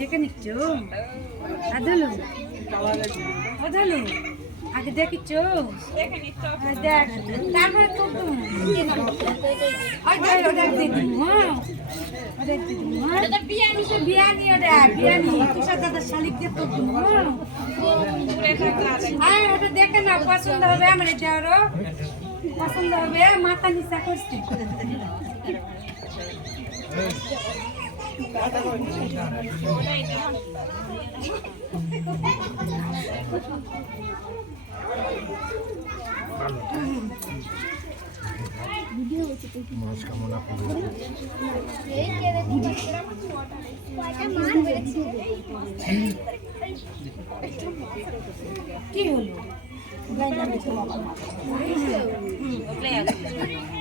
দেখে নিচ্ছ আদলু আদলু আগে দেখিচ্ছ দেখ তারপরে তো বিয়ানি ওটা বিয়ানি তুষার দাদার শালিক দিয়ে তো ওটা দেখে না পছন্দ হবে আমার এটা আরো পছন্দ হবে মাথা নিচা করছে কি হলো